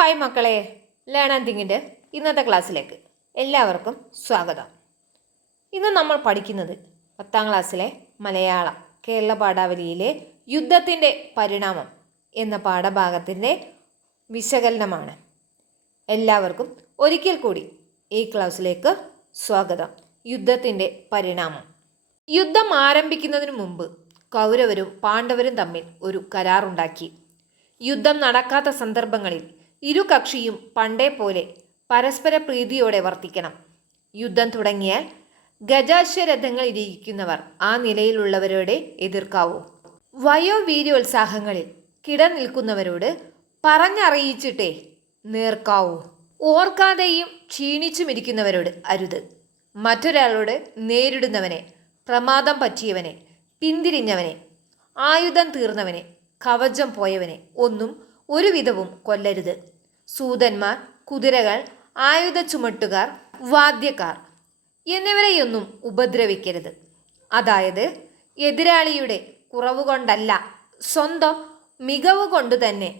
Hi മക്കളെ, learn and തിങ്കിൻ്റെ ഇന്നത്തെ ക്ലാസ്സിലേക്ക് എല്ലാവർക്കും സ്വാഗതം. ഇന്ന് നമ്മൾ പഠിക്കുന്നത് 10ാം ക്ലാസ്സിലെ മലയാളം കേരള പാഠാവലിയിലെ യുദ്ധത്തിൻ്റെ പരിണാമം എന്ന പാഠഭാഗത്തിൻ്റെ വിശകലനമാണ്. എല്ലാവർക്കും ഒരിക്കൽ കൂടി ഈ ക്ലാസ്സിലേക്ക് സ്വാഗതം. യുദ്ധത്തിൻ്റെ പരിണാമം. യുദ്ധം ആരംഭിക്കുന്നതിന് മുമ്പ് കൗരവരും പാണ്ഡവരും തമ്മിൽ ഒരു കരാറുണ്ടാക്കി. യുദ്ധം നടക്കാത്ത സന്ദർഭങ്ങളിൽ ഇരു കക്ഷിയും പണ്ടേ പോലെ പരസ്പര പ്രീതിയോടെ വർത്തിക്കണം. യുദ്ധം തുടങ്ങിയാൽ ഗജാശ്വരഥങ്ങളിലിരിക്കുന്നവർ ആ നിലയിലുള്ളവരോടെ എതിർക്കാവൂ. വയോവീര്യോത്സാഹങ്ങളിൽ കിടനിൽക്കുന്നവരോട് പറഞ്ഞറിയിച്ചിട്ടേ നേർക്കാവൂ. ഓർക്കാതെയും ക്ഷീണിച്ചുമിരിക്കുന്നവരോട് അരുത്. മറ്റൊരാളോട് നേരിടുന്നവനെ, പ്രമാദം പറ്റിയവനെ, പിന്തിരിഞ്ഞവനെ, ആയുധം തീർന്നവനെ, കവചം പോയവനെ ഒന്നും ഒരുവിധവും കൊല്ലരുത്. സൂതന്മാർ, കുതിരകൾ, ആയുധ ചുമട്ടുകാർ, വാദ്യക്കാർ എന്നിവരെയൊന്നും ഉപദ്രവിക്കരുത്. അതായത് എതിരാളിയുടെ കുറവുകൊണ്ടല്ല, സ്വന്തം മികവ് കൊണ്ട് തന്നെ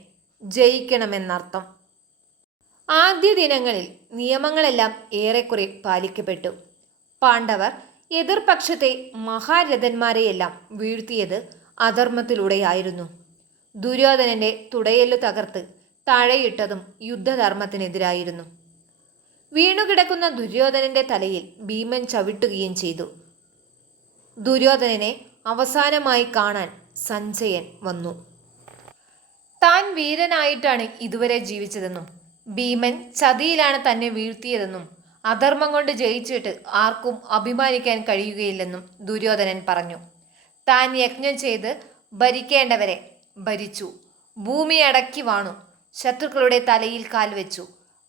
ജയിക്കണമെന്നർത്ഥം. ആദ്യ ദിനങ്ങളിൽ നിയമങ്ങളെല്ലാം ഏറെക്കുറെ പാലിക്കപ്പെട്ടു. പാണ്ഡവർ എതിർപക്ഷത്തെ മഹാരഥന്മാരെയെല്ലാം വീഴ്ത്തിയത് അധർമ്മത്തിലൂടെയായിരുന്നു. ദുര്യോധനന്റെ തുടയെല്ലു തകർത്ത് താഴെയിട്ടതും യുദ്ധധർമ്മത്തിനെതിരായിരുന്നു. വീണുകിടക്കുന്ന ദുര്യോധനന്റെ തലയിൽ ഭീമൻ ചവിട്ടുകയും ചെയ്തു. ദുര്യോധനനെ അവസാനമായി കാണാൻ സഞ്ജയൻ വന്നു. താൻ വീരനായിട്ടാണ് ഇതുവരെ ജീവിച്ചതെന്നും ഭീമൻ ചതിയിലാണ് തന്നെ വീഴ്ത്തിയതെന്നും അധർമ്മം കൊണ്ട് ജയിച്ചിട്ട് ആർക്കും അഭിമാനിക്കാൻ കഴിയുകയില്ലെന്നും ദുര്യോധനൻ പറഞ്ഞു. താൻ യജ്ഞം ചെയ്ത് ഭരിക്കേണ്ടവരെ ഭരിച്ചു, ഭൂമി അടക്കി വാണു, ശത്രുക്കളുടെ തലയിൽ കാൽ വെച്ചു.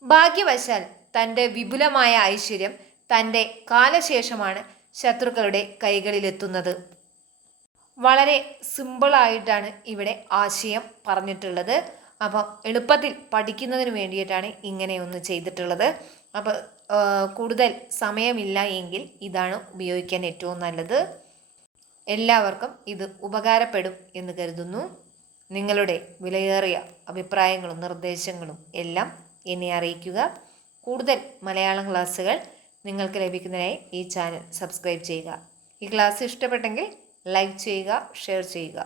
ഭാഗ്യവശാൽ തൻ്റെ വിപുലമായ ഐശ്വര്യം തൻ്റെ കാലശേഷമാണ് ശത്രുക്കളുടെ കൈകളിലെത്തുന്നത്. വളരെ സിമ്പിളായിട്ടാണ് ഇവിടെ ആശയം പറഞ്ഞിട്ടുള്ളത്. അപ്പം എളുപ്പത്തിൽ പഠിക്കുന്നതിന് വേണ്ടിയിട്ടാണ് ഇങ്ങനെ ഒന്ന് ചെയ്തിട്ടുള്ളത്. അപ്പോൾ കൂടുതൽ സമയമില്ല എങ്കിൽ ഇതാണ് ഉപയോഗിക്കാൻ ഏറ്റവും നല്ലത്. എല്ലാവർക്കും ഇത് ഉപകാരപ്പെടും എന്ന് കരുതുന്നു. നിങ്ങളുടെ വിലയേറിയ അഭിപ്രായങ്ങളും നിർദ്ദേശങ്ങളും എല്ലാം എന്നെ അറിയിക്കുക. കൂടുതൽ മലയാളം ക്ലാസ്സുകൾ നിങ്ങൾക്ക് ലഭിക്കുന്നതിനായി ഈ ചാനൽ സബ്സ്ക്രൈബ് ചെയ്യുക. ഈ ക്ലാസ് ഇഷ്ടപ്പെട്ടെങ്കിൽ ലൈക്ക് ചെയ്യുക, ഷെയർ ചെയ്യുക.